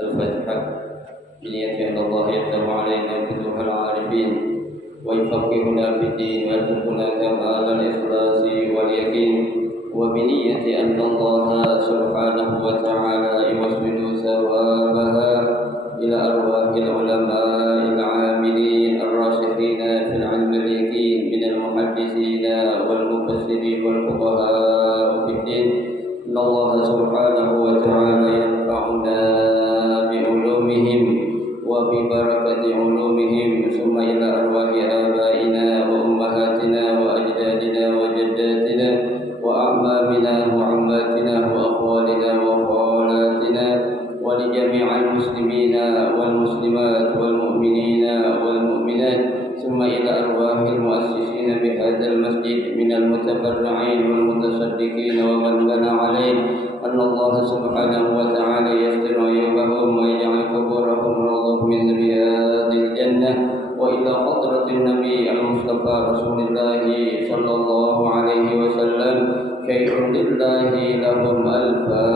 الفاتحة بنية أن الله يفتح علينا فتوح العارفين ويفقهنا في الدين ويرزقنا كمال الإخلاص واليقين وبنية أن الله سبحانه وتعالى يوصل ثوابها إلى أرواح العلماء العاملين الراسخين في العلم اليقين من المحدثين والمفسرين والفقهاء في الدين إن الله سبحانه وتعالى ينفعنا بعلومهم وببركة علومهم ثم إلى أرواح آبائنا وأمهاتنا وأجدادنا وجداتنا وأعمامنا وعماتنا وأخوالنا وخالاتنا ولجميع المسلمين والمسلمات والمؤمنين والمؤمنات ثم إلى أرواح المؤسسين بهذا المسجد من المتبرعين والمتصدقين ومن بنى عليه أن الله سبحانه وتعالى يستر عيوبهم ويجعل قبورهم روضة من رياض الجنة وإلى حضرة النبي المصطفى رسول الله صلى الله عليه وسلم شيء لله لهم الفاتحة.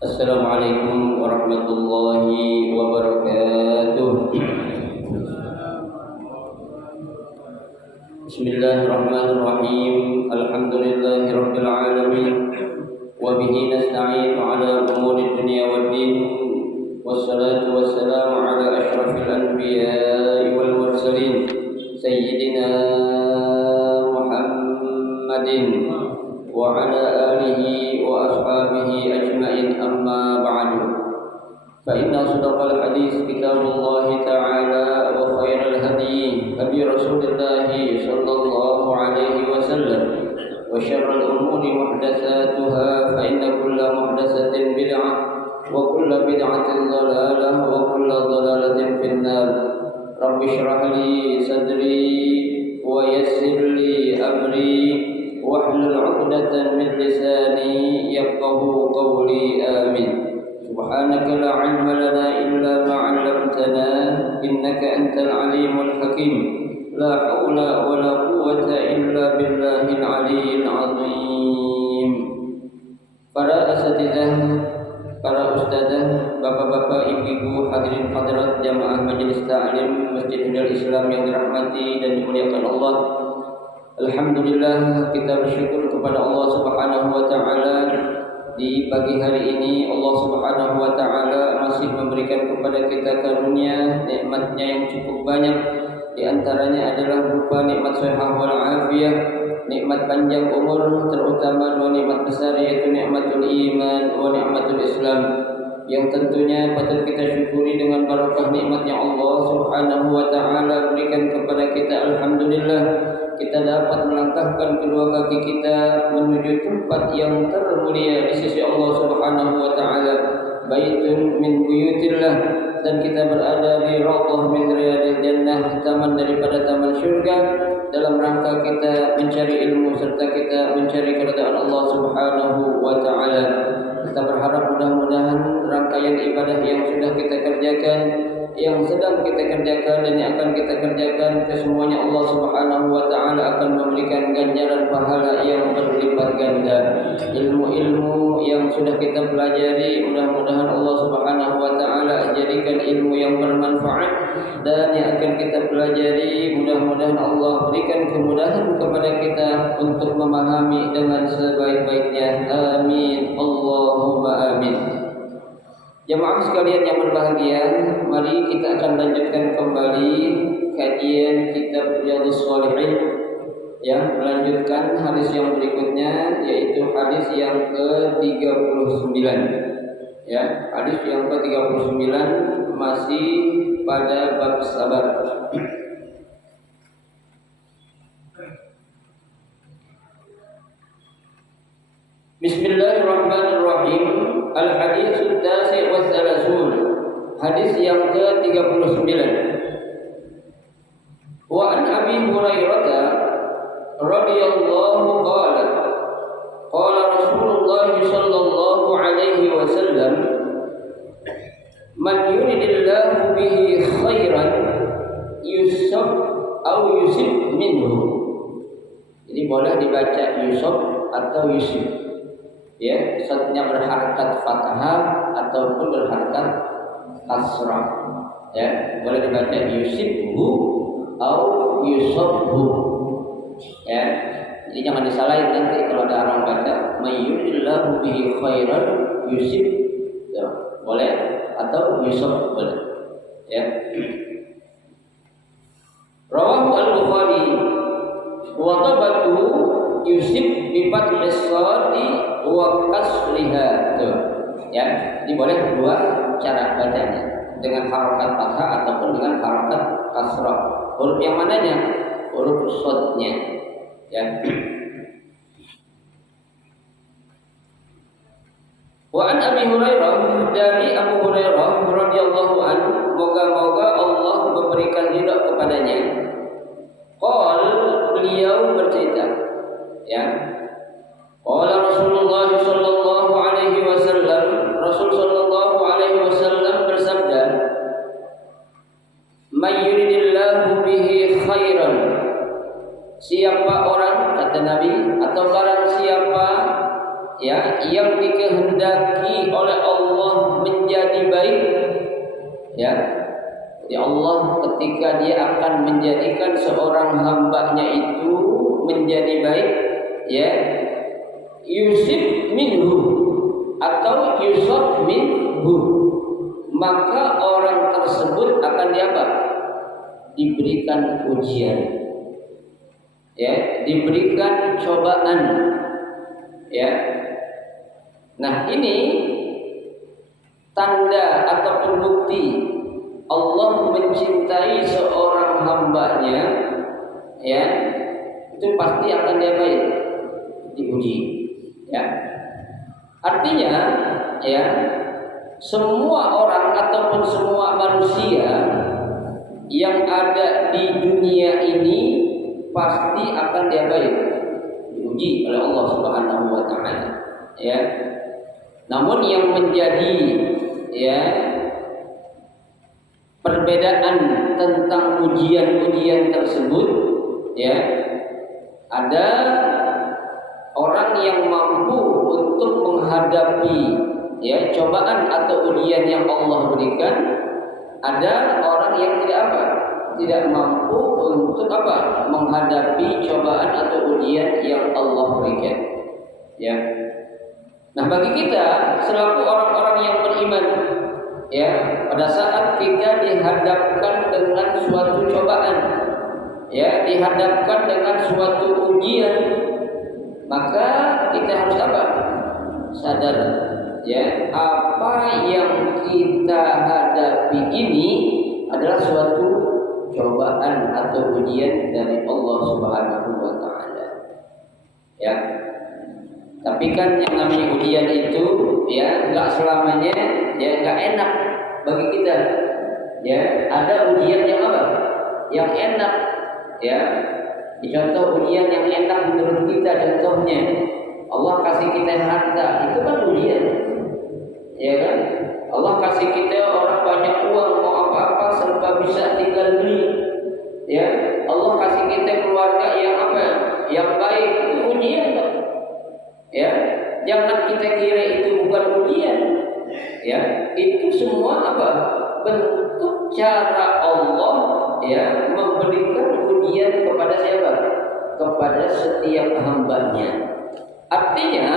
Assalamualaikum warahmatullahi wabarakatuh. Bismillahirrahmanirrahim. Alhamdulillahirabbil alamin wa bihi nasta'inu ala umuri dunya waddin wassalatu wassalamu ala asyrafil anbiya'i wal mursalin sayyidina Muhammadin wa ala alihi wa ashabihi ajma'in amma ba'du fa inna asdaqal hadis kitabullahi ta'ala wa khairal hadi hadi Rasulillah sallallahu alaihi wasallam wa syarrul umuri muhdatsatuha fa inna kulla muhdatsatin bid'ah wa kulla bid'atin dhalalah wa kulla dhalalatin finnar. Rabbi shrah li sadri wa yassir li amri wahlul 'uqdatam min lisani yafqahu qawli amin. Subhanaka la 'ilma lana illa ma 'allamtana innaka antal 'alimul hakim. La haula wa la quwwata illa billahil 'aliyyil 'azim. Para asatidzah, para ustadzah, bapak-bapak, ibu-ibu, hadirin hadirat jamaah majelis ta'lim Masjid Hidayah Islam yang dirahmati dan dimuliakan Allah. Alhamdulillah, kita bersyukur kepada Allah Subhanahu wa taala di pagi hari ini Allah Subhanahu wa taala masih memberikan kepada kita karunia nikmat-Nya yang cukup banyak. Di antaranya adalah berupa nikmat sehat wal afiyah, nikmat panjang umur, terutama dua nikmat besar yaitu nikmatul iman wa nikmatul Islam yang tentunya patut kita syukuri dengan barakah nikmat yang Allah Subhanahu wa taala berikan kepada kita. Alhamdulillah, kita dapat melangkahkan kedua kaki kita menuju tempat yang termulia di sisi Allah Subhanahu wa taala, baitun min buyutillah, dan kita berada di raudhah min riyadil jannah, taman daripada taman syurga, dalam rangka kita mencari ilmu serta kita mencari keridhaan Allah Subhanahu wa taala. Kita berharap mudah-mudahan rangkaian ibadah yang sudah kita kerjakan, yang sedang kita kerjakan dan yang akan kita kerjakan, kesemuanya Allah Subhanahu wa taala akan memberikan ganjaran pahala yang berlipat ganda. Ilmu-ilmu yang sudah kita pelajari mudah-mudahan Allah Subhanahu wa taala jadikan ilmu yang bermanfaat, dan yang akan kita pelajari mudah-mudahan Allah berikan kemudahan kepada kita untuk memahami dengan sebaik-baiknya. Amin Allahumma amin. Jemaah sekalian yang berbahagia, mari kita akan lanjutkan kembali kajian kitab Riyadhus Shalihin, yang melanjutkan hadis yang berikutnya, yaitu hadis yang ke-39. Ya, hadis yang ke-39 masih pada bab sabar. Bismillahirrahmanirrahim. Al-hadits at-tasi' wa thalathun. Hadis yang ke-39. Wa an Abi Hurairah radhiyallahu qala qala Rasulullah sallallahu alaihi wasallam man yuridillahu bihi khairan yusab au yusib minhu. Jadi boleh dibaca yusab atau yusib, ya, satunya berharakat fathah ataupun berharakat kasrah, ya, boleh dibaca yusibhu atau yusabhu, ya. Jadi jangan disalahin nanti kalau ada orang baca mayyuridillahu bihi khairan yusib, ya, boleh, atau yusab boleh, ya. Rawahu al-Bukhari wa tabatu yusib bi fathis shadi wa kasriha, tuh, ya. Ini boleh dua cara bacanya, dengan harakat fathah ataupun dengan harakat kasrah. Huruf yang mananya? Huruf shadnya, ya. Wa an Abi Hurairah, dari Abu Hurairah radhiyallahu anhu, moga-moga Allah memberikan ridha kepadanya. Qal, beliau bercerita, ya. Qala Rasulullah sallallahu alaihi wasallam, Rasul sallallahu alaihi wasallam bersabda, "May yuridillahu bihi khairan." Siapa orang, kata Nabi, atau barang siapa, ya, yang dikehendaki oleh Allah menjadi baik, ya. Ya Allah ketika Dia akan menjadikan seorang hambanya itu menjadi baik, ya, yusib minhu atau yusab minhu, maka orang tersebut akan diapa? Diberikan ujian, ya, diberikan cobaan, ya. Nah, ini tanda ataupun bukti Allah mencintai seorang hambanya, ya, itu pasti akan diapain? Diuji, ya. Artinya, ya, semua orang ataupun semua manusia yang ada di dunia ini pasti akan diapain? Diuji oleh Allah Subhanahu wa taala, ya. Namun yang menjadi, ya, perbedaan tentang ujian-ujian tersebut, ya, ada orang yang mampu untuk menghadapi, ya, cobaan atau ujian yang Allah berikan. Ada orang yang tidak mampu untuk menghadapi cobaan atau ujian yang Allah berikan, ya. Nah, bagi kita selaku orang-orang yang beriman, ya, pada saat kita dihadapkan dengan suatu cobaan, ya, dihadapkan dengan suatu ujian, maka kita harus sadar, ya, apa yang kita hadapi ini adalah suatu cobaan atau ujian dari Allah Subhanahu wa taala, ya. Tapi kan yang namanya ujian itu, ya, enggak selamanya, ya, enggak enak bagi kita, ya. Ada ujian yang yang enak, ya. Contoh ujian yang enak menurut kita, contohnya Allah kasih kita harta, itu kan ujian, ya kan? Allah kasih kita orang banyak uang, mau apa-apa serba bisa tinggal beli, ya. Allah kasih kita keluarga yang baik, itu ujian, kan? Ya, jangan kita kira itu bukan ujian, ya. Itu semua bentuk cara Allah, ya, memberikan ujian kepada siapa? Kepada setiap hambanya. Artinya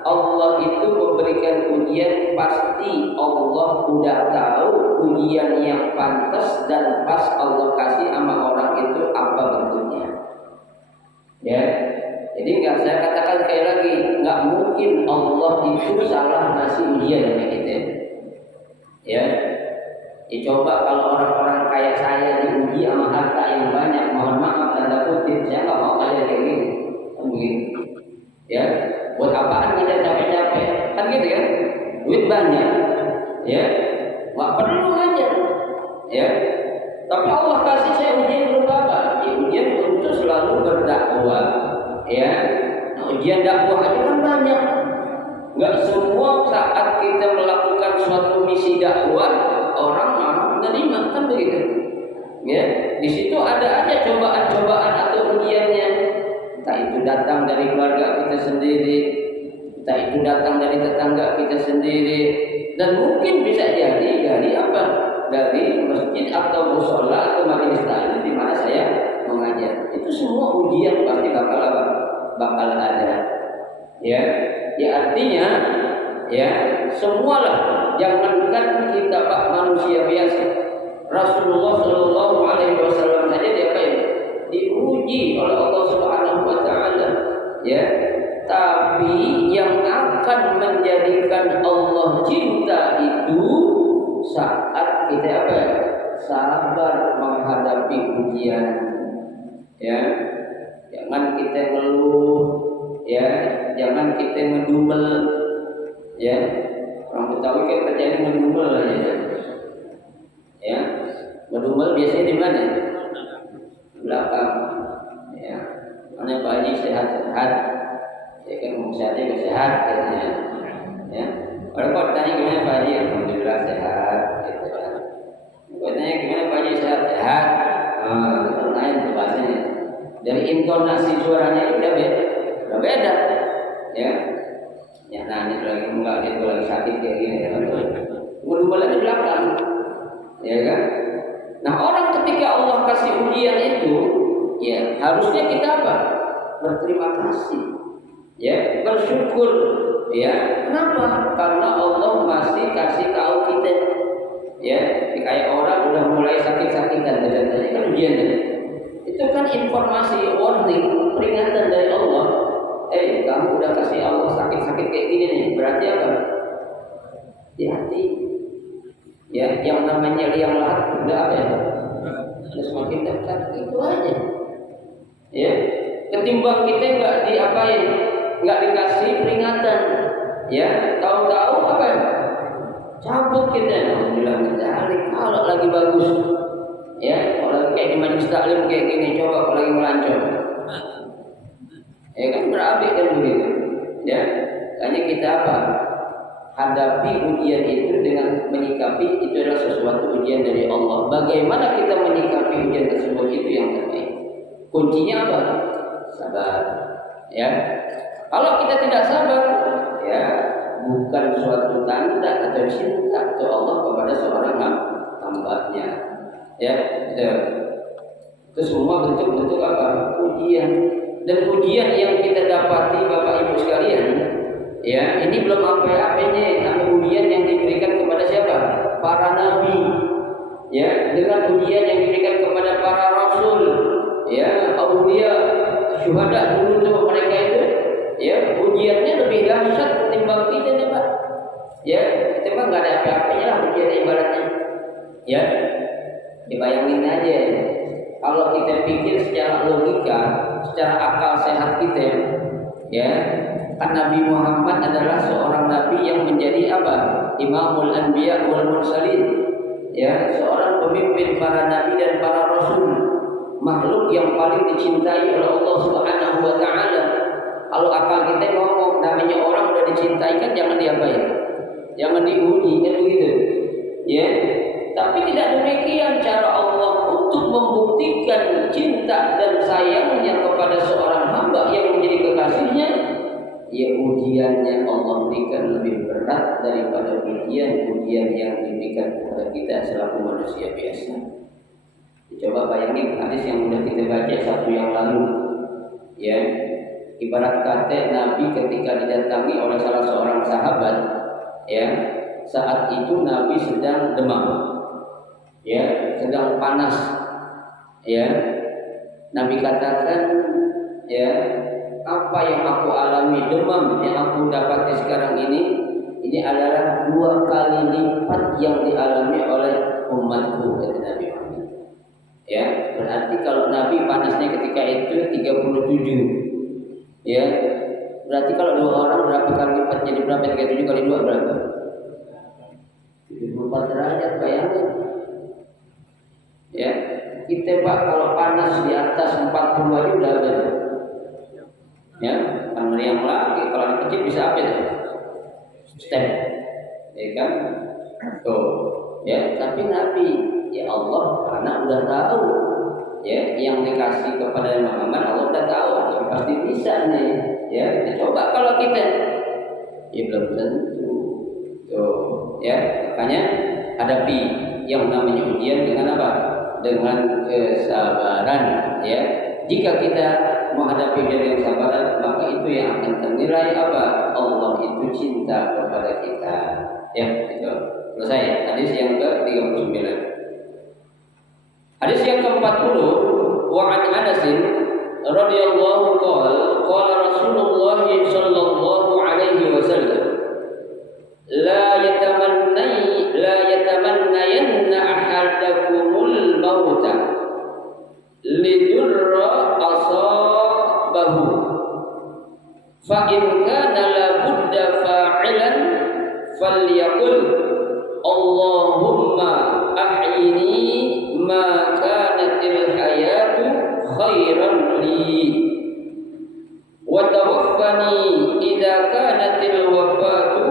Allah itu memberikan ujian, pasti Allah udah tahu ujian yang pantas dan pas Allah kasih sama orang itu apa bentuknya, ya. Jadi saya katakan sekali lagi, nggak mungkin Allah itu salah ngasih ujian sama kita, ya. Coba kalau orang-orang kayak saya diuji sama harta yang banyak, mohon maaf tanda kutip, saya nggak mau kalian kayak gini, begitu, ya. Buat apaan kita capek-capek, kan gitu ya? Duit banyak, ya, nggak perlu aja, ya. Tapi Allah kasih saya ujian berupa apa? selalu berdakwah. Ya, nah, ujian dakwah aja kan banyak. Enggak semua saat kita melakukan suatu misi dakwah orang mau menerima, kan begitu. Ya, di situ ada aja cobaan-cobaan atau ujiannya. Entah itu datang dari keluarga kita sendiri, entah itu datang dari tetangga kita sendiri, dan mungkin bisa jadi dari apa? Dari masjid atau mushola atau majelis taklim di mana saya mengajar. Itu semua ujian pasti bakal apa? Bakal ada. Ya, artinya ya semualah, jangankan kita Pak manusia biasa. Rasulullah Shallallahu Alaihi Wasallam saja dia apa ya? Diuji oleh Allah Subhanahu Wa Taala. Ya, tapi yang akan menjadikan Allah cinta itu saat kita apa? Sabar menghadapi ujian. Ya, jangan kita ngeluh. Ya, jangan kita ngedumel. Ya, orang Betawi kan kerjanya ngedumel aja. Ya, ngedumel biasanya di mana? Belakang. Ya, mana Pak Haji sehat-sehat. Ya kan sehatnya sehat katanya. Ya, orang kok tanya gimana Pak Haji? Alhamdulillah sehat. Gitu kan. Kok tanya gimana Pak Haji sehat? Itu lain tuh bahasanya. Dari intonasi suaranya udah beda, ya. Ya, nah ini lagi enggak, dia lagi sakit kayak gini, ya. Ngedumel di belakang, ya kan? Nah, orang ketika Allah kasih ujian itu, ya harusnya kita apa? Berterima kasih, ya, bersyukur, ya. Kenapa? Karena Allah masih kasih tahu kita, ya. Kayak orang udah mulai sakit-sakitan, katanya kan ujian itu kan informasi, warning, peringatan dari Allah. Kamu udah kasih Allah sakit-sakit kayak gini nih, berarti apa? Hati-hati. Ya, yang namanya liang lahat udah apa ya? Udah semakin dekat, itu aja. Ya, ketimbang kita nggak diapain, nggak dikasih peringatan. Ya, tahu-tahu apa? Cabut kita. Alhamdulillah kalau lagi bagus. Ya, kalau lagi kayak di majelis taklim kayak gini, coba kalau lagi melancong. Ya kan berapi kan begitu. Ya, hanya kita apa? Hadapi ujian itu dengan menyikapi itu adalah sesuatu ujian dari Allah. Bagaimana kita menyikapi ujian tersebut itu yang terbaik. Kuncinya apa? Sabar. Ya. Kalau kita tidak sabar, ya bukan suatu tanda atau cinta atau Allah kepada seorang hamba-Nya. Ya, itu semua bentuk-bentuk apa? Ujian. Dan ujian yang kita dapati Bapak Ibu sekalian, ya ini belum apa-apanya, tapi ujian yang diberikan kepada siapa? Para nabi, ya, dengan ujian yang diberikan kepada para rasul, ya, aulia, syuhada dulu tuh mereka itu, ya ujiannya lebih dahsyat ketimbang kita nih Pak. Ya, kita mah nggak ada apa-apanya lah ujian ibaratnya, ya, dibayangin aja. Kalau kita pikir secara logika, secara akal sehat kita, ya, kan Nabi Muhammad adalah seorang nabi yang menjadi apa? Imamul Anbiya wal Mursalin, ya, seorang pemimpin para nabi dan para rasul, makhluk yang paling dicintai oleh Allah Subhanahu Wa Taala. Kalau akal kita ngomong namanya orang udah dicintai kan jangan diapain, jangan diuji, kan begitu, ya. Tapi tidak demikian cara Allah untuk membuktikan cinta dan sayangnya kepada seorang hamba yang menjadi kekasihnya. Ya ujiannya Allah berikan lebih berat daripada ujian yang diberikan kepada kita selaku manusia biasa. Coba bayangin hadis yang sudah kita baca satu yang lalu. Ya, ibarat kata Nabi ketika didatangi oleh salah seorang sahabat, ya, saat itu Nabi sedang demam. Ya, sedang panas. Ya, Nabi katakan, ya, apa yang aku alami, demam yang aku dapati sekarang ini adalah 2 kali lipat yang dialami oleh umatku, kata Nabi Muhammad. Ya, berarti kalau Nabi panasnya ketika itu 37. Ya, berarti kalau 2 orang berapa kali lipat, jadi berapa? 37 kali 2 berapa? 74 derajat, bayangin. Ya, kita Kita Pak kalau panas di atas 40 aja udah ada. Ya, kan meriang lagi. Kalau anak kecil bisa apa itu? Step, ya kan? Tuh, ya. Tapi Nabi, ya Allah, karena udah tahu, ya, yang dikasih kepada Muhammad Allah udah tahu, ya, pasti bisa nih. Ya, kita coba kalau kita, ya belum tentu. Tuh, ya, makanya hadapi yang namanya ujian dengan apa? Dengan kesabaran, ya. Jika kita menghadapi dengan kesabaran, maka itu yang akan ternilai apa? Allah itu cinta kepada kita. Ya, itu. Selesai. Hadis yang ke-39. Hadis yang ke-40, wa an Anas radhiyallahu qala Rasulullah sallallahu alaihi wasallam la yatamannayanna ahadakumul mauta lidurra asabahu fa in kana la budda fa'ilan falyaqul Allahumma ahyini ma kanatil hayatu khairan li wa tawaffani idza kanatil wafatu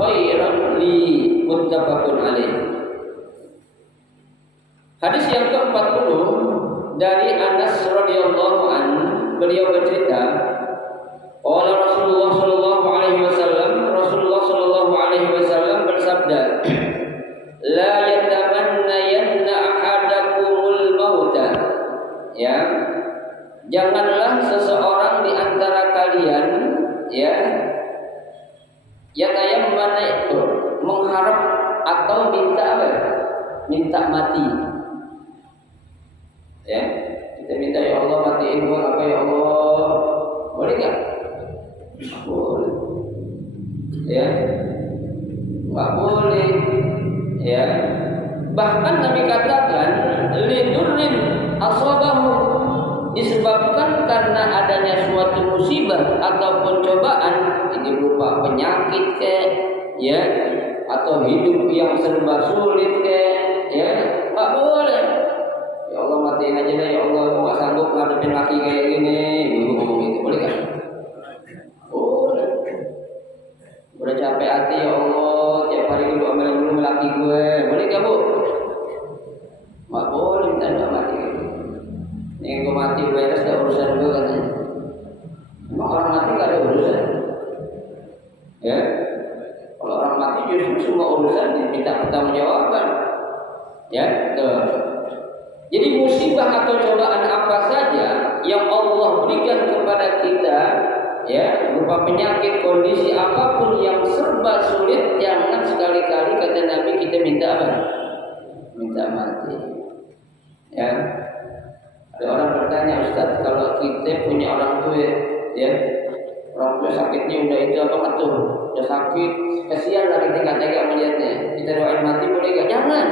khairan li. Muttafaqun alaih. Hadis yang ke-40 dari Anas radhiyallahu anhu, beliau bercerita, qala Rasulullah sallallahu alaihi wasallam, Rasulullah sallallahu alaihi wasallam bersabda, la yatamannayanna ahadakumul mauta. Ya, janganlah seseorang di antara kalian, ya, yatayammanna itu mengharap atau minta apa? Minta mati. Ya, kita minta ya Allah matiin gua apa ya Allah. Boleh enggak? Boleh. Ya. Enggak boleh. Ya. Bahkan Nabi katakan lidurrin asabahu, disebabkan karena adanya suatu musibah ataupun cobaan, ini berupa penyakit ya, atau hidup yang serba sulit ya, enggak boleh. Ya Allah matiin aja deh ya Allah, aku enggak sanggup ngadepin laki kayak gini. Ibu ngomong gitu, boleh enggak? Boleh. Udah capek hati ya Allah, tiap hari gue amelin dulu laki gue. Boleh enggak, Bu? Enggak boleh minta doa mati gitu. Yang gue mati beres gak urusan gue katanya. Emang orang mati gak ada urusan? Ya, kalau orang mati justru semua urusan diminta pertanggungjawaban. Ya, tuh. Jadi musibah atau cobaan apa saja yang Allah berikan kepada kita, ya, berupa penyakit, kondisi apapun yang serba sulit, jangan sekali-kali kata Nabi kita minta apa? Minta mati. Ya. Ada orang bertanya, Ustaz, kalau kita punya orang tua, ya, orang tua sakitnya udah itu apa nggak tuh, udah sakit, kasihan lah kita nggak tega melihatnya, kita doain mati boleh nggak? Jangan.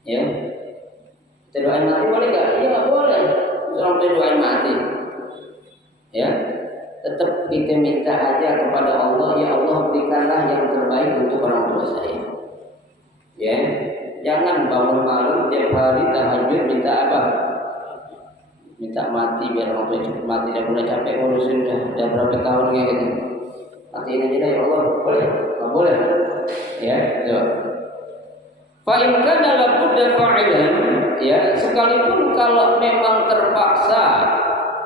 Ya, kita doain mati boleh nggak? Iya nggak boleh. Orang tua doain mati. Ya, tetap kita minta aja kepada Allah, ya Allah berikanlah yang terbaik untuk orang tua saya. Ya. Jangan bangun malam tiap hari tahajud minta apa? Minta mati biar orang tua cepat mati. Dia udah capek ngurusin udah berapa tahun kayak gitu. Matiin aja deh ya Allah. Boleh? Nggak boleh? Ya, coba. Fa in kana la budda fa'ilan, ya, sekalipun kalau memang terpaksa,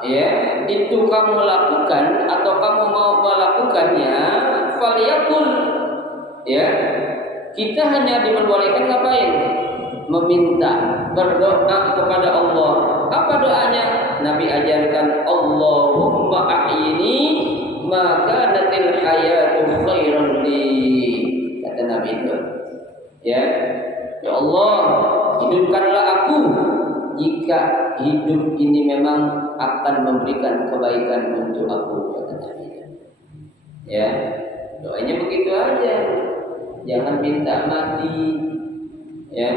ya, itu kamu lakukan atau kamu mau melakukannya, falyakul, ya. Kita hanya diperbolehkan ngapain? Meminta, berdoa kepada Allah. Apa doanya? Nabi ajarkan, Allahumma ahyini maka natil hayatu khairan li. Kata Nabi itu. Ya. Ya Allah, hidupkanlah aku jika hidup ini memang akan memberikan kebaikan untuk aku, kata Nabi. Ya. Doanya begitu aja. Jangan minta mati, ya.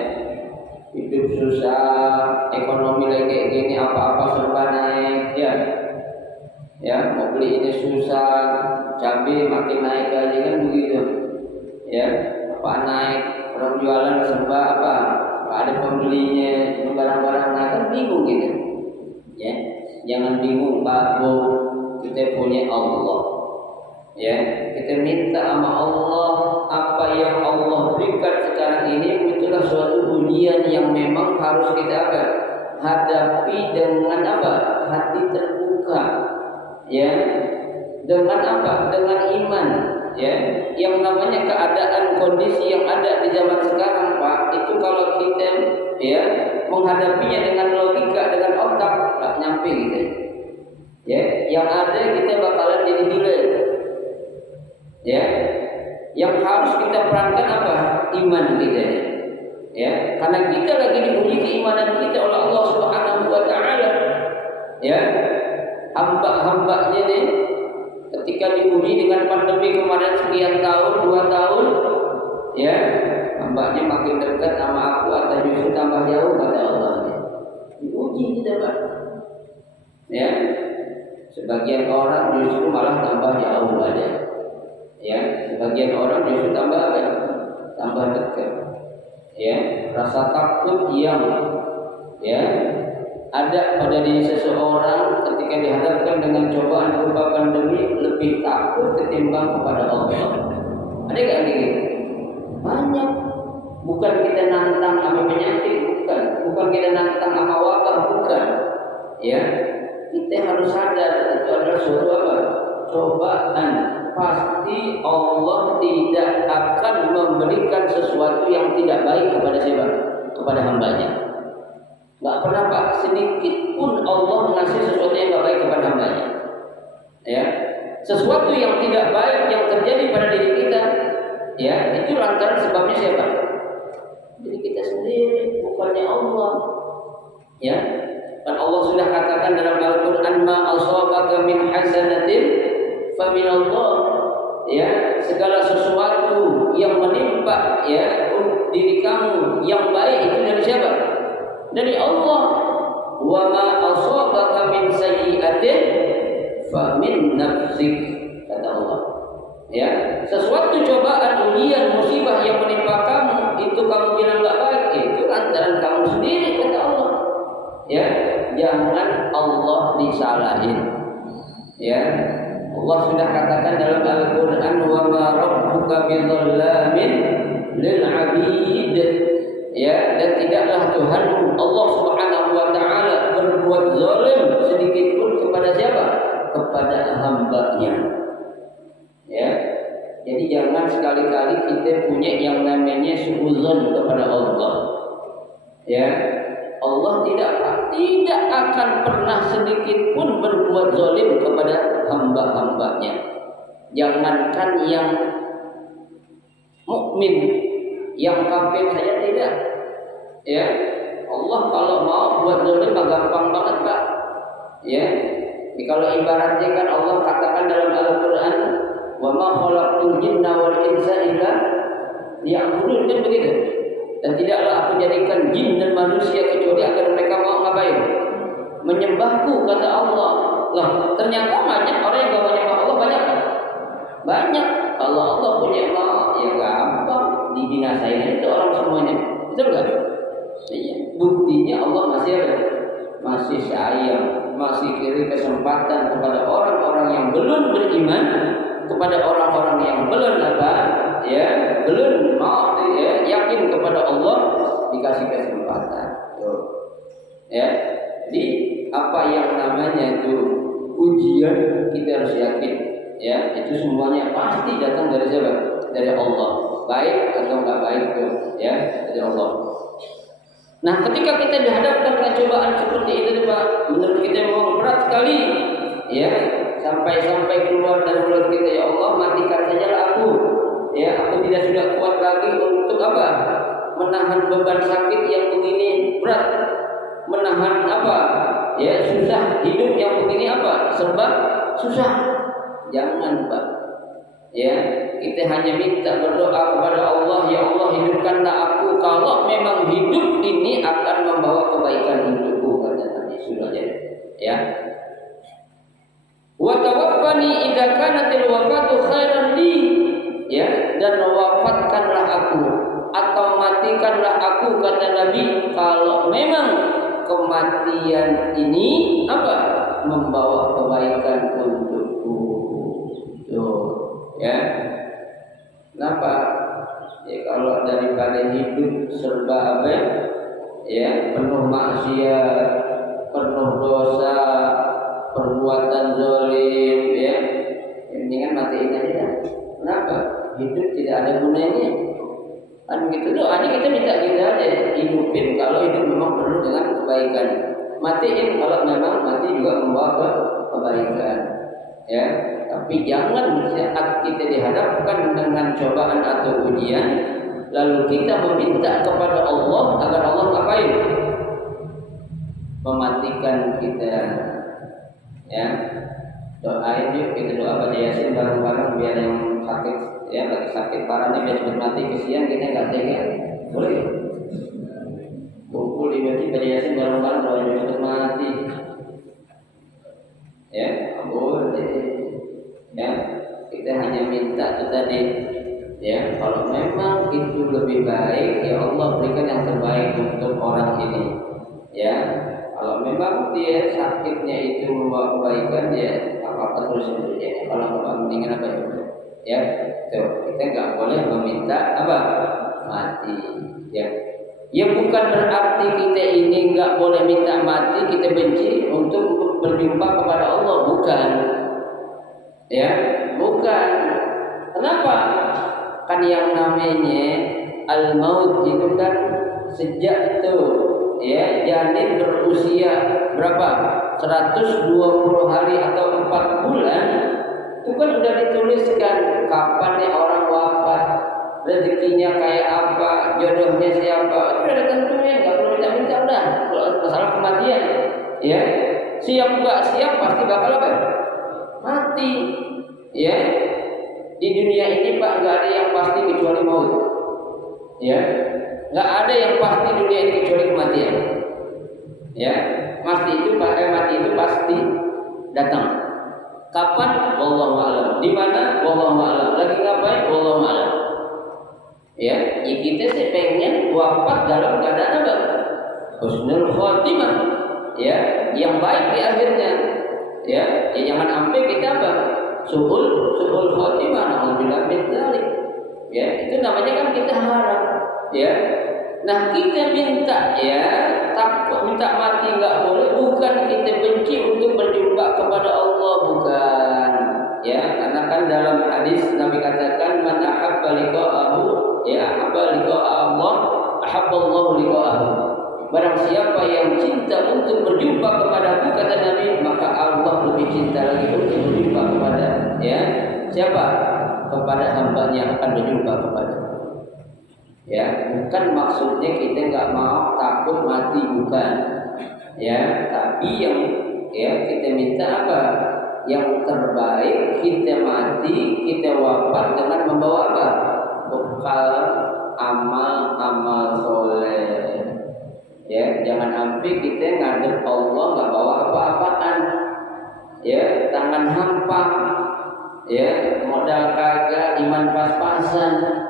Hidup susah, ekonomi lagi kayak gini, apa-apa serba naik, ya. Ya, mau beli ini susah, cabai makin naik aja kan begitu, ya. Apa naik, orang jualan serba apa, ada pembelinya, barang-barang kan bingung gitu. Ya, jangan bingung Pak Bu, kita punya Allah. Ya, kita minta sama Allah apa yang Allah berikan sekarang ini itulah suatu ujian yang memang harus kita hadapi dengan hati terbuka. Ya, dengan dengan iman. Ya, yang namanya keadaan kondisi yang ada di zaman sekarang Pak, itu kalau kita menghadapinya dengan logika, dengan otak nggak nyampe gitu. Ya, yang ada kita bakalan jadi gila. Ya, yang harus kita perankan iman kita. Ya, karena kita lagi diuji keimanan kita oleh Allah Subhanahu wa taala. Ya, hamba-hambanya nih ketika diuji dengan pandemi kemarin sekian tahun, 2 tahun, ya, hambanya makin dekat sama aku atau justru tambah jauh kata Allah. Diuji kita Pak. Ya, sebagian orang justru malah tambah jauh ada. Ya, sebagian orang justru tambah dekat. Ya, rasa takut yang ada pada diri seseorang ketika dihadapkan dengan cobaan berupa pandemi lebih takut ketimbang kepada Allah. Ada nggak gitu? Banyak. Bukan kita nantang sama penyakit, bukan kita nantang sama wabah, bukan. Ya, kita harus sadar itu adalah suatu cobaan. Pasti Allah tidak akan memberikan sesuatu yang tidak baik kepada siapa? Kepada hambanya. Gak pernah Pak, sedikit pun Allah mengasih sesuatu yang tidak baik kepada hambanya. Ya, sesuatu yang tidak baik yang terjadi pada diri kita, ya, itu lantaran sebabnya siapa? Diri kita sendiri, bukannya Allah. Ya, dan Allah sudah katakan dalam Al-Quran, ma asabaka min hasanatin fa min Allah. Ya, segala sesuatu yang menimpa diri kamu yang baik itu dari siapa? Dari Allah. Wa ma asabaka min sayyi'atin fa min nafsik, kata Allah. Ya, sesuatu cobaan, ujian, musibah yang menimpa kamu itu kamu bilang enggak baik, itu antara kamu sendiri, kata Allah. Ya, jangan Allah disalahin. Ya, Allah sudah katakan dalam Al-Quran, wa ma rabbuka bidzallamin lil 'abid. Ya, dan tidaklah Tuhanmu Allah Subhanahu wa taala berbuat zalim sedikit pun kepada siapa? Kepada hamba-Nya. Ya. Jadi jangan sekali-kali kita punya yang namanya suudzon kepada Allah. Ya. Allah tidak akan pernah sedikit pun berbuat zalim kepada hamba-hambanya. Jangankan yang mukmin, yang kafir saja tidak. Ya, Allah kalau mau buat zalim gampang banget Pak. Ya, jadi kalau ibaratnya kan Allah katakan dalam Al-Quran, wa ma khalaqtul jinna wal insa illa liya'budun, kan begitu. Dan tidaklah aku jadikan jin dan manusia kecuali agar mereka mau ngapain? Menyembahku, kata Allah. Lah, ternyata banyak orang yang gak menyembah Allah, banyak kan? Banyak. Kalau Allah punya mau, ya gampang dibinasain itu orang semuanya. Betul gak? Iya. Buktinya Allah masih ada, masih sayang, masih kiri kesempatan kepada orang-orang yang belum beriman, kepada orang-orang yang belum belum mau yakin kepada Allah, dikasih kesempatan. Ya, jadi apa yang namanya itu ujian, kita harus yakin, ya, itu semuanya pasti datang dari siapa? Dari Allah, baik atau enggak baik itu, ya, dari Allah. Nah, ketika kita dihadapkan dengan cobaan seperti itu, Pak, menurut kita memang berat sekali, ya, sampai keluar dari mulut kita, ya Allah, matikan sajalah aku. Ya, aku tidak sudah kuat lagi untuk menahan beban sakit yang begini berat, menahan ya, susah hidup yang begini serba susah. Jangan Pak. Ya, kita hanya minta berdoa kepada Allah, ya Allah hidupkanlah aku. Kalau memang hidup ini akan membawa kebaikan untukku, kata Nabi sudah jadi. Ya. Wa tawaffani idza kanatil wafatu khairan li. Ya, dan wafatkanlah aku atau mati perhatikanlah aku, kata Nabi, kalau memang kematian ini membawa kebaikan untukku. Tuh, ya. Kenapa? Ya kalau daripada hidup serba penuh maksiat, penuh dosa, perbuatan zalim, mendingan matiin aja. Kenapa? Hidup tidak ada gunanya. Kan begitu doanya kita minta aja hidupin kalau hidup memang penuh dengan kebaikan. Matiin kalau memang mati juga membawa kebaikan. Ya, tapi jangan saat kita dihadapkan dengan cobaan atau ujian lalu kita meminta kepada Allah agar Allah ngapain? Mematikan kita. Ya. Doain yuk, kita doa baca Yasin bareng-bareng biar yang sakit lagi sakit parahnya biar cepat mati, kesian kita enggak tega. Boleh? Kumpul di masjid baca Yasin bareng-bareng doa biar cepat mati. Ya, boleh. Ya, kita hanya minta itu tadi. Ya, kalau memang itu lebih baik, ya Allah berikan yang terbaik untuk orang ini. Ya, kalau memang dia sakitnya itu membawa kebaikan, ya apa terus saja. Kalau enggak mendingan ya, tuh kita enggak boleh meminta mati. Ya bukan berarti kita ini enggak boleh minta mati, kita benci untuk berjumpa kepada Allah, bukan. Ya, bukan. Kenapa? Kan yang namanya al-maut itu kan sejak itu janin berusia berapa? 120 hari atau 4 bulan itu kan udah dituliskan kapan orang wafat, rezekinya kayak apa, jodohnya siapa, udah ada tentunya, nggak perlu minta-minta udah. Kalau masalah kematian, ya siap nggak siap pasti bakal mati. Ya, di dunia ini Pak nggak ada yang pasti kecuali maut. Ya, nggak ada yang pasti dunia ini kecuali kematian. Ya, mati itu pasti datang. Kapan? Wallahu a'lam. Di mana? Wallahu a'lam. Lagi ngapain? Wallahu a'lam. Ya, kita sih pengen wafat dalam keadaan husnul khotimah. Ya, yang baik di akhirnya. Ya, jangan sampai kita suhul khotimah. Alhamdulillah min dzalik. Ya, itu namanya kan kita harap. Ya. Nah, kita minta takut minta mati enggak boleh, bukan kita benci untuk berjumpa kepada Allah, bukan. Ya, karena kan dalam hadis Nabi katakan man ahabba liqa'ahu ahabba liqa'a Allah, ahabballahu liqa'ahu. Barang siapa yang cinta untuk berjumpa kepadaku, kata Nabi, maka Allah lebih cinta lagi untuk berjumpa kepada siapa? Kepada hamba yang akan berjumpa kepada. Ya, bukan maksudnya kita enggak mau takut mati, bukan. Ya, tapi yang kita minta yang terbaik, kita mati, kita wafat dengan membawa bekal amal soleh. Ya, jangan sampai kita ngadep Allah nggak bawa apa-apaan. Ya, tangan hampa. Ya, modal kagak, iman pas-pasan.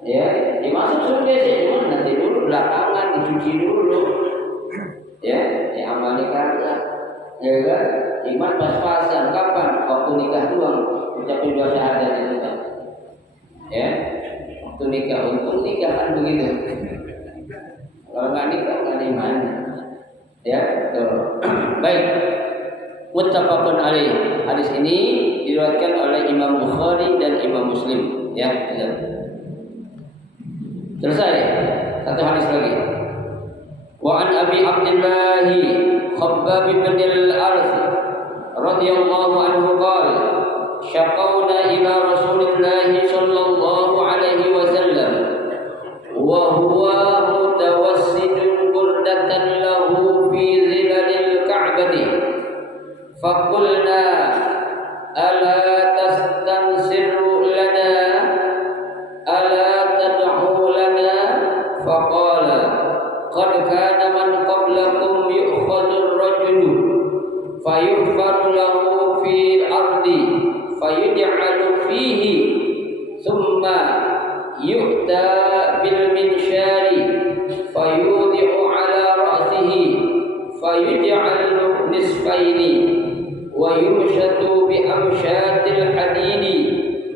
Ya, dimasuk surga sih, cuma nanti dulu belakangan dicuci dulu. Ya, amali kagak. Ya kan? Iman pas-pasan kapan? Waktu nikah doang, ucapin 2 syahadat itu kan. Ya, waktu nikah, untung nikah kan begitu. Kalau nggak nikah nggak ada iman. Ya, tuh. Baik. Muttafaqun alaih. Hadis ini diriwayatkan oleh Imam Bukhari dan Imam Muslim. Ya. Selesai. Satu hadis lagi. Wa an Abi Abdullah Khabbab bin al-Arth radhiyallahu anhu qala syaqawna ila Rasulillah sallallahu alaihi wasallam wa huwa mutawassidun burdatan lahu fi zilalil ka'bati faqulna ala tastansiru lana ala tad'u lana faqala qad kana man qablakum yu'khadhu ar-rajulu fayughfaru lahu fil ardi fayuj'alu fihi thumma yu'ta bil minshari nisfaini wa yumshatu bi amshatil hadidi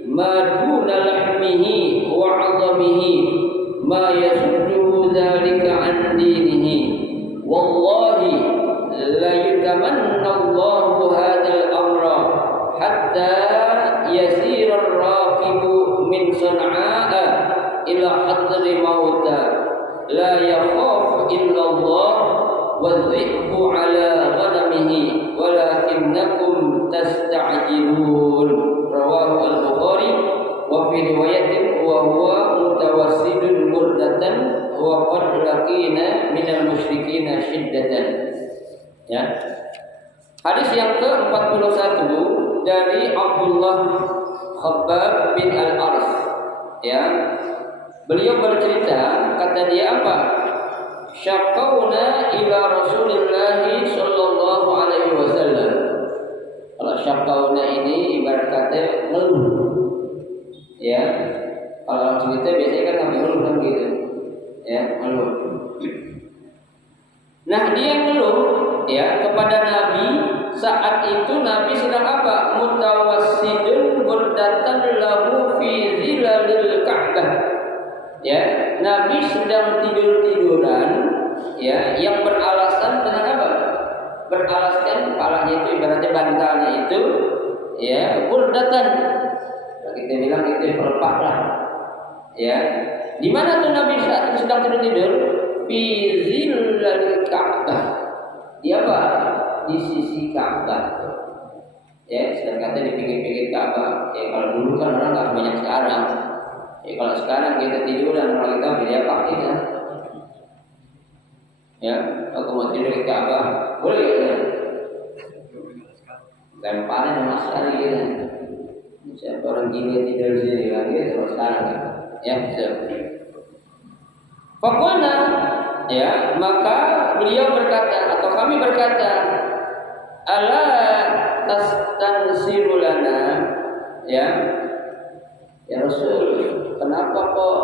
ma duna lahmihi wa 'azamihi ma yasudduhu dzalika an dinihi wallahi la yutamanna Allahu hadzal amra hatta yasira ar-raqibu min San'a'a ila hadri mauta la yakhafu illa Allah wadh-dhi'bu 'ala ghanamihi walakinnakum tasta'jilun. Rawahu al-Bukhari wa fi riwayatin wa huwa mutawassidun murdatan wa qad laqina minal musyrikina shiddatan. Ya. Hadis yang ke-41 dari Abdullah Khabbab bin Al-Aris. Ya. Beliau bercerita, kata dia apa? Syaqauna ila Rasulillah sallallahu alaihi wasallam. Kalau syaqauna ini ibarat kata ngeluh. Ya. Kalau orang kita biasanya kan ngeluh kan gitu. Ya, ngeluh. Nah, dia ngeluh ya kepada Nabi saat itu Nabi sedang apa? Mutawassidun burdatan lahu fi zilalil Ka'bah. Ya, Nabi sedang tidur-tiduran ya yang beralasan dengan apa? Beralaskan kepalanya itu ibaratnya bantalnya itu ya burdatan. Kita bilang itu pelepah lah. Ya. Di mana tuh Nabi saat sedang tidur? Fi zilalil Ka'bah. Di apa? Di sisi Ka'bah. Ya, sedang kata di pinggir-pinggir Ka'bah. Ya kalau dulu kan orang nggak banyak sekarang. Ya kalau sekarang kita tidur dan orang kita beli apa kita? Ya, kalau mau tidur di Ka'bah boleh ya. Lemparan sama sekali gitu. Siapa orang gila tidur di sini lagi kalau sekarang ya bisa. Fakulna ya maka beliau berkata atau kami berkata ala tastansirulana ya Rasul kenapa kok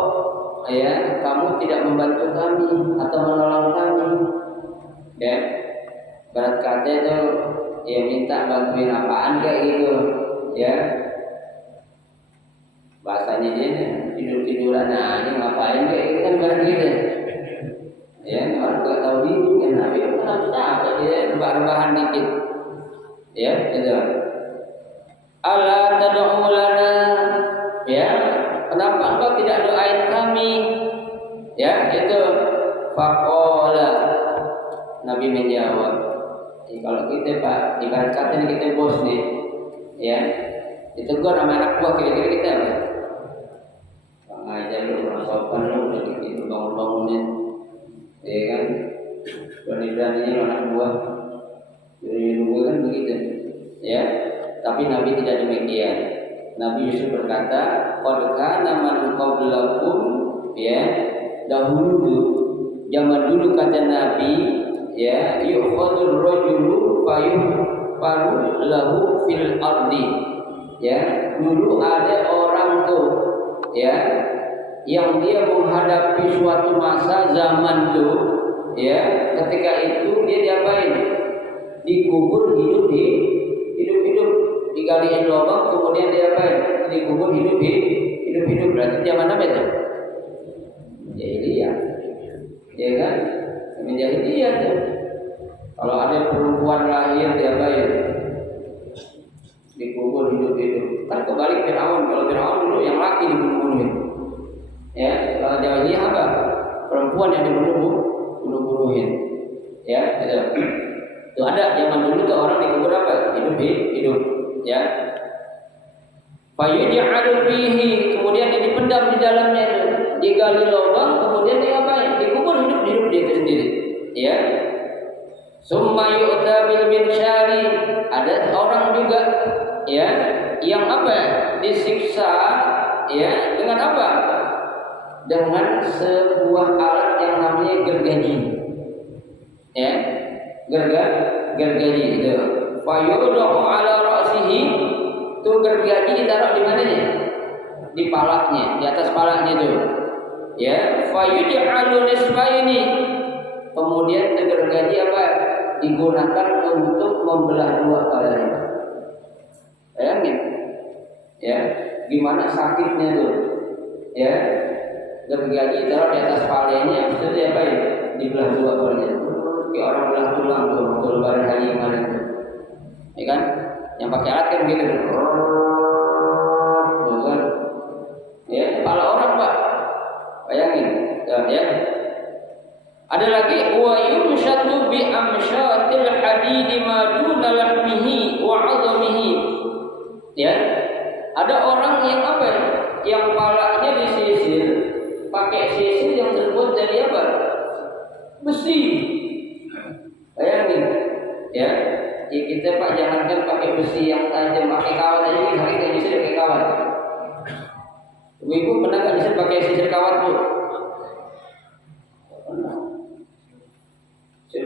ya kamu tidak membantu kami atau menolong kami ya berat kata itu ya minta bantuin apaan kayak gitu ya bahasanya dia tidur-tiduran aja ngapain kayak gitu kan berat gitu ya orang gak tahu diri kan Nabi itu kan harus apa dia rebah-rebahan dikit ya gitu ala tad'u lana ya kenapa engkau tidak doain kami ya itu faqala Nabi menjawab kalau kita Pak ibarat kata kita bos nih ya ditegur sama anak buah kira-kira kita apa ngajar lu orang sopan lu udah gitu bangun-bangunin ya kan berani-beraninya anak buah jadi dulu kan begitu ya tapi Nabi tidak demikian. Nabi Yusuf berkata qad kana man qablakum ya dahulu zaman dulu kata Nabi ya yukhadul rajulu fayufaru lahu fil ardi ya dulu ada orang tuh ya yang dia menghadapi suatu masa zaman tuh ya ketika itu dia diapain dikubur hidup digaliin lubang kemudian dia apain dikubur hidup berarti zaman apa itu jahiliyah ya kan zaman jahiliyah tuh kalau ada perempuan lahir dia apain dikubur hidup kan kebalik Firaun kalau Firaun dulu yang laki dibunuh-bunuhin ya kalau jahiliyah apa perempuan yang dibunuh-bunuhin ya gitu. Itu ada zaman dulu tuh orang dikubur apa hidup ya fayuj'alu fihi kemudian dia dipendam di dalamnya itu digali lubang kemudian dia apa dikubur hidup dia itu sendiri ya summa yu'ta bil minsyari ada orang juga ya yang apa disiksa ya dengan apa dengan sebuah alat yang namanya gergaji ya gergaji itu fayudahu ala ra'sihi itu gergaji ditaruh di mananya di palaknya di atas palaknya itu ya fayuj'alu nisfaini kemudian gergaji apa digunakan untuk membelah dua palanya. Bayangin, ya, gimana sakitnya tuh, ya, gergaji taruh di atas palanya, itu dia apa ya? Dibelah dua palanya. Kayak orang belah tulang tuh, waktu lebaran haji kemarin tuh, ya kan? Yang pakai alat kan gitu, tuh kan? Ya, kepala orang pak, bayangin, ya. Ada lagi wa yumshatu bi amshatil hadid ma duna lahmihi wa 'azamihi. Ya. Ada orang yang apa ya? Yang palanya disisir pakai sisir yang terbuat dari apa? Besi. Bayangin. Ya. Ya kita Pak jangankan pakai besi yang tajam, pakai kawat aja kita disisir pakai kawat. Ibu pernah enggak disisir pakai sisir kawat, Bu?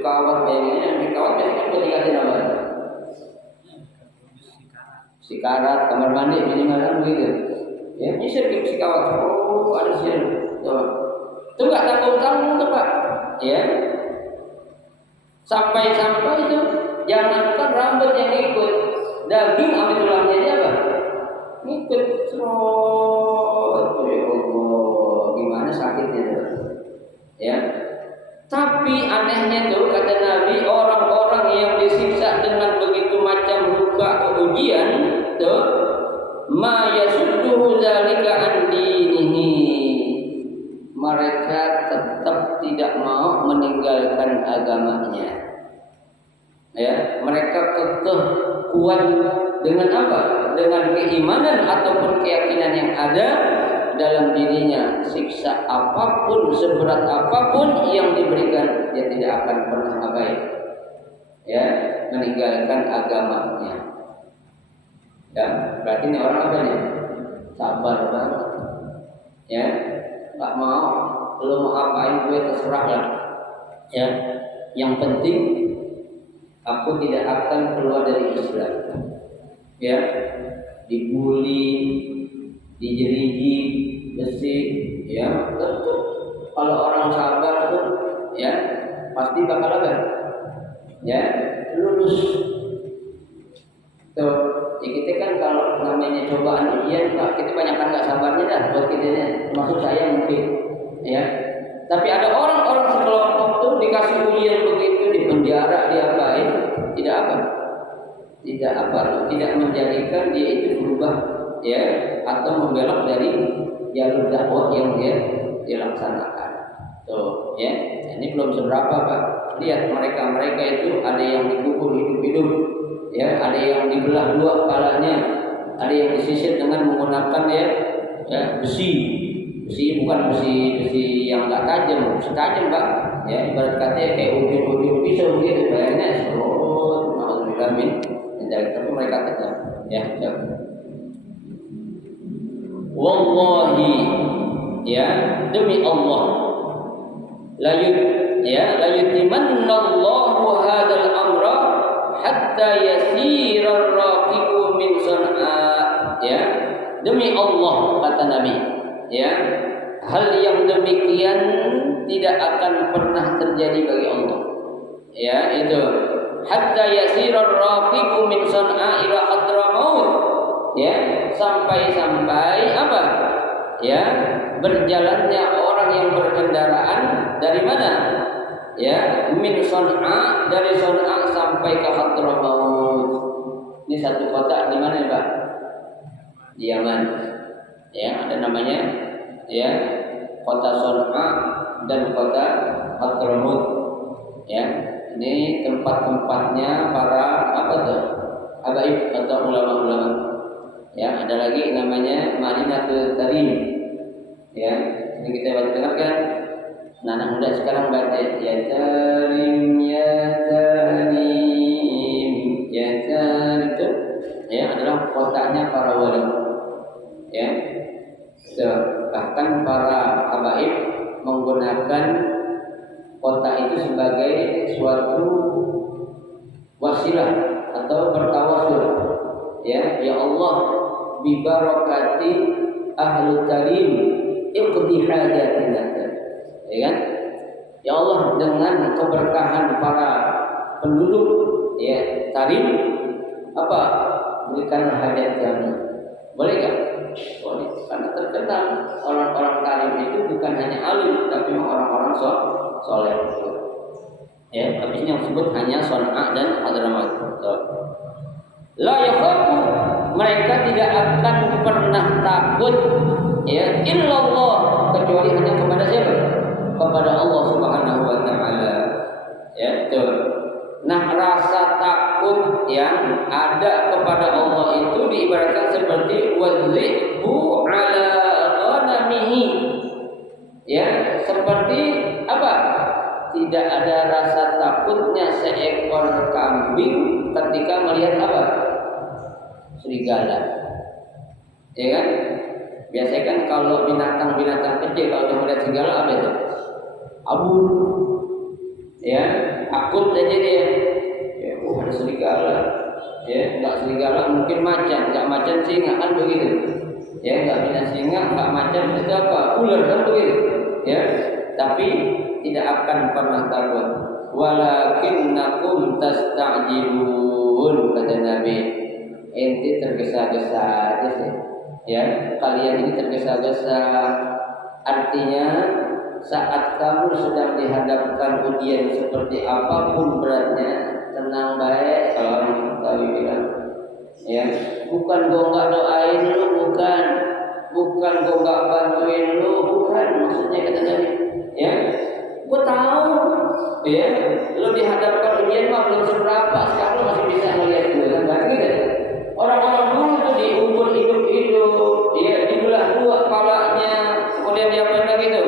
Kawat bayangin, kawat biasanya buat dikasih apa? Sikarat, kamar mandi, minimal kan begitu. Ya, nyisir ke kawat. Oh, ada sisir. Itu nggak tanggung-tanggung tuh Pak. Ya, sampai itu jangankan rambut yang ikut, daging ambil tulangnya aja apa? Ikut serot. Ya Allah, gimana sakitnya tuh? Ya. Tapi anehnya tuh kata Nabi, orang-orang yang disiksa dengan begitu macam luka ujian tuh ma yasudduhu dzalika an dinihi, mereka tetap tidak mau meninggalkan agamanya. Ya, mereka kekeh kuat dengan apa? Dengan keimanan ataupun keyakinan yang ada dalam dirinya, siksa apapun, seberat apapun yang diberikan, dia tidak akan pernah abai, ya, meninggalkan agamanya. Ya, berarti ini orang apa nih? Sabar banget, ya, nggak mau, lu mau apain gue terserah lah, ya, yang penting aku tidak akan keluar dari Islam, ya, dibully, dijeriji, besi, ya, tentu kalau orang sabar tuh, ya, pasti bakal apa? Ya, lulus. Tuh, ya kita kan kalau namanya cobaan ujian, Pak, kita banyakkan nggak sabarnya dah buat kita, termasuk saya mungkin, ya. Tapi ada orang-orang sekelompok tuh dikasih ujian begitu, dipenjara, diapain, tidak apa? Tidak menjadikan dia itu berubah, ya, atau membelok dari jalur dakwah yang dia dilaksanakan. Tuh, ya, ini belum seberapa Pak. Lihat mereka itu ada yang dikubur hidup-hidup, ya, ada yang dibelah dua kepalanya, ada yang disisir dengan menggunakan ya besi bukan besi yang nggak tajam, besi tajam Pak. Ya, ibarat katanya kayak ujung pisau gitu, bayangnya serot, alhamdulillah min. Tapi mereka tetap, ya, wallahi, ya, demi Allah, la yutimanallahu hadzal amra hatta yasira ar-raqibu min San'a, ya, demi Allah kata Nabi, ya, hal yang demikian tidak akan pernah terjadi bagi Allah, ya, itu hatta yasira ar-raqibu min San'a ila Hadramaut, ya, sampai apa? Ya, berjalannya orang yang berkendaraan dari mana? Ya, min San'a, dari San'a sampai ke Hadramaut. Ini satu kota di mana, Pak? Di Yaman. Ya, ada namanya, ya, kota San'a dan kota Hadramaut. Ya. Ini tempat-tempatnya para apa tuh? Habaib atau ulama-ulama. Ya, ada lagi namanya Madinatul Karim. Ya, ini kita baca dengarkan. Anak muda sekarang baca ya Karim ya Karim ya Karim itu, ya, adalah kotanya para wali. Ya. Bahkan para habaib menggunakan kota itu sebagai suatu wasilah atau bertawasul, ya Allah, bi barakati ahlul karim iqdi hajatina, ya kan, ya Allah, dengan keberkahan para penduduk ya Tarim apa berikanlah hajat kami. Boleh gak? Boleh. Karena terkenal orang-orang Tarim itu bukan hanya alim tapi orang-orang soleh. Ya, tapi ini yang disebut hanya Son'a dan Hadramaut. La yakhafu, mereka tidak akan pernah takut ya illallah kecuali hanya kepada siapa? Kepada Allah Subhanahu wa taala. Ya, betul. Nah, rasa takut yang ada kepada Allah itu diibaratkan seperti wazibu ala ghanamihi. Ya, seperti apa? Tidak ada rasa takutnya seekor kambing ketika melihat apa? Serigala. Ya kan? Biasanya kan kalau binatang-binatang kecil kalau melihat serigala apa itu? Abur. Ya, takut saja dia. Ya, ada serigala. Ya, enggak serigala mungkin macan, enggak macan singa kan begitu. Ya, enggak bina singa, enggak macan itu apa? Ular kan begitu. Ya, tapi tidak akan pernah takut. Walakinnakum tasta'jilun kata Nabi. Ente tergesa-gesa aja sih. Ya, kalian ini tergesa-gesa. Artinya saat kamu sedang dihadapkan ujian seperti apapun beratnya, tenang baik kalau orang Betawi bilang. Ya, bukan gua enggak doain lu, bukan gua enggak bantuin lu, bukan maksudnya kata Nabi. Ya, gua tahu. Ya, lu dihadapkan ujian mah belum seberapa, sekarang lu masih bisa melihat gua kan begitu. Orang-orang dulu tuh diukur hidup-hidup, ya dibelah dua kepalanya, kemudian diapain lagi tuh?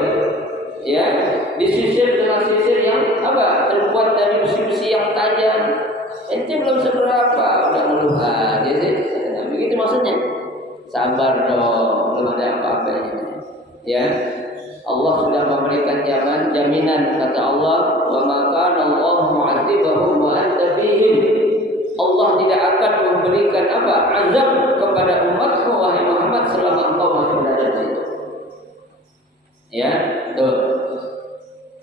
Ya, disisir dengan sisir yang apa? Terbuat dari besi-besi yang tajam. Ente belum seberapa, udah ngeluh aja sih. Begitu maksudnya. Sabar dong, belum ada apa-apanya. Ya, Allah sudah memberikan jaminan kata Allah, wa ma kana Allahu mu'adzibahum wa anta fihim. Allah tidak akan memberikan apa? Azab kepada umatmu wahai Muhammad selama engkau masih berada di situ. Ya, tuh.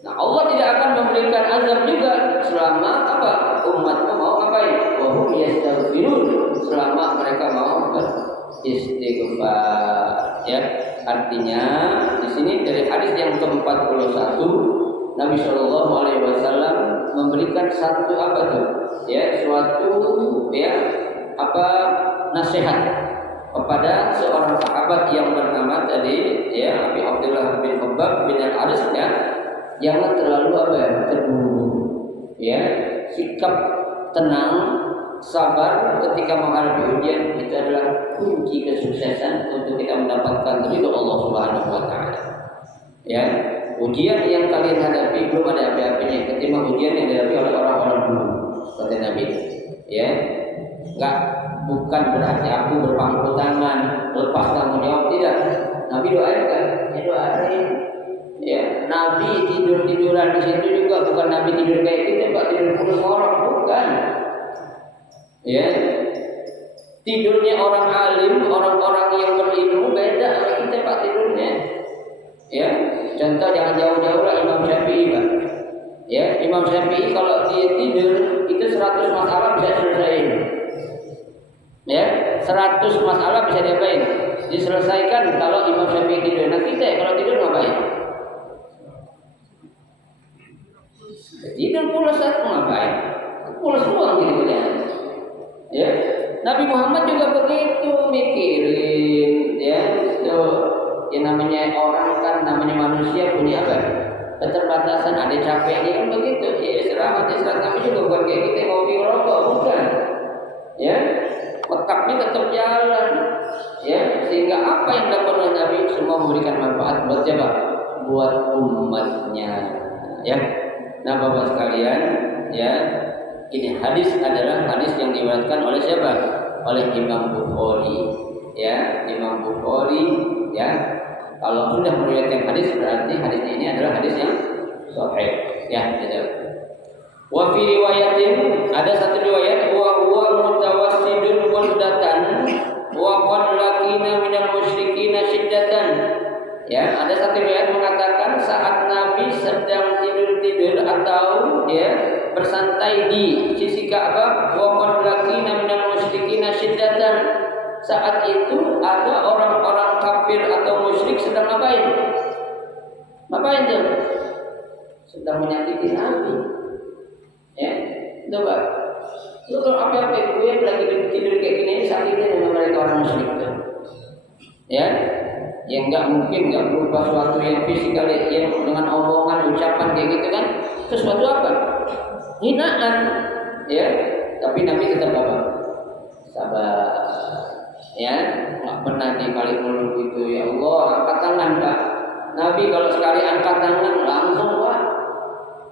Nah, Allah tidak akan memberikan azab juga selama apa? Umatmu mau ngapain? Wa hum yastaghfirun, selama mereka mau beristighfar. Ya, artinya di sini dari hadis yang ke-41 Nabi Shallallahu Alaihi Wasallam memberikan satu apa tuh? Ya, suatu ya apa nasihat kepada seorang sahabat yang bernama tadi ya Abi Abdullah bin Khabbab bin Al-Aris ya, jangan terlalu apa ya terburu-buru ya, sikap tenang sabar ketika menghadapi ujian itu adalah kunci kesuksesan untuk kita mendapatkan ridho Allah Subhanahu wa taala. Ya, ujian yang kalian hadapi belum ada apa-apanya ketimbang ujian yang dihadapi oleh orang-orang dulu kata Nabi. Ya, enggak bukan berarti aku berpangku tangan lepas tanggung jawab, tidak. Nabi doakan, ya doain. Ya, Nabi tidur-tiduran di situ juga bukan Nabi tidur kayak kita, Pak tidur puluh orang bukan. Ya, tidurnya orang alim, orang-orang yang berilmu beda sama kita Pak tidurnya. Ya, contoh jangan jauh-jauh lah Imam Syafi'i Pak. Ya, Imam Syafi'i kalau dia tidur itu 100 masalah bisa selesaiin. Ya, 100 masalah bisa diapain? Diselesaikan kalau Imam Syafi'i tidur. Nah kita kalau tidur ngapain? Tidur pulas ngapain? Pulas doang gitu ya. Ya, Nabi Muhammad juga begitu mikirin ya. Yang namanya orang kan namanya manusia punya apa? Keterbatasan, ada capeknya kan begitu. Ya istirahat kami juga bukan kayak kita ngopi ngerokok, bukan. Ya, otaknya tetap jalan. Ya, sehingga apa yang dapat oleh Nabi semua memberikan manfaat buat siapa? Buat umatnya. Ya, nah Bapak sekalian, ya ini hadis adalah hadis yang diriwayatkan oleh siapa? Oleh Imam Bukhari. Ya, Imam Bukhari. Ya. Kalau sudah meriwayatkan hadis berarti hadis ini adalah hadis yang sahih. Ya, betul. Wa fi riwayatin ada satu riwayat wa huwa mutawassidun muddatan wa qad laqina minal musyrikin syiddatan. Ya, ada satu riwayat mengatakan saat Nabi sedang tidur-tidur atau ya bersantai di sisi Ka'bah. Wa qad laqina minal musyrikina syiddatan. Saat itu ada orang-orang kafir atau musyrik sedang ngapain? Ngapain tuh? Sedang menyakiti Nabi. Ya, coba. Lu kalau apa-apa gue lagi tidur kayak gini sakitin sama mereka orang musyrik tuh. Ya, yang nggak mungkin nggak berupa suatu yang fisikal yang dengan omongan ucapan kayak gitu kan. Sesuatu apa? Hinaan. Ya, tapi Nabi tetap apa? Sabar. Ya, nggak pernah dibalik mulut gitu. Ya Allah, angkat tangan Pak. Nabi kalau sekali angkat tangan langsung Pak.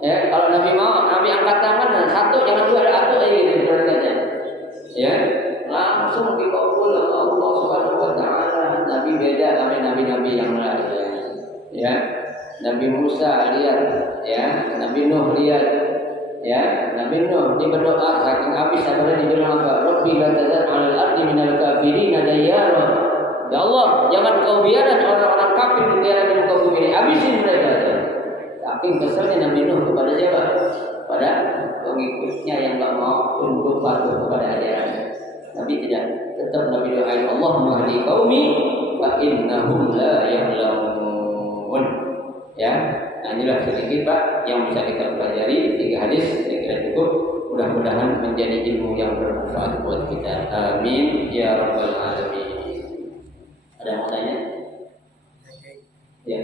Ya, kalau Nabi mau, Nabi angkat tangan satu, jangan dua, ada satu lagi gitu berarti. Ya, langsung dikabul oleh Allah Subhanahu Wa Taala. Nabi beda sama nabi-nabi yang lain. Ya, Nabi Musa lihat, ya, Nabi Nuh lihat, ya, Nabi Nuh dia berdoa saking habis sabarnya dia bilang apa? Rabbi la tazar 'alal ardi minal kafirin dayyara. Ya Allah, jangan kau biarkan orang-orang kafir di muka bumi ini, habisin mereka. Saking keselnya Nabi Nuh kepada siapa? Pada pengikutnya yang tak mau tunduk patuh kepada ajaran. Nabi tidak, tetap Nabi doain Allahumma hdi qaumi fa innahum la ya'lamun. Ya, nah inilah sedikit Pak yang bisa kita pelajari 3 hadis, saya kira cukup. Mudah-mudahan menjadi ilmu yang bermanfaat buat kita. Amin ya rabbal alamin. Ada yang mau tanya? Ya.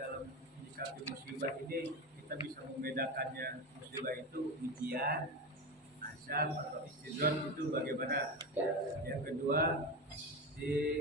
Dalam menyikapi musibah ini kita bisa membedakannya musibah itu ujian, azab atau istidrat itu bagaimana? Ya. Yang kedua di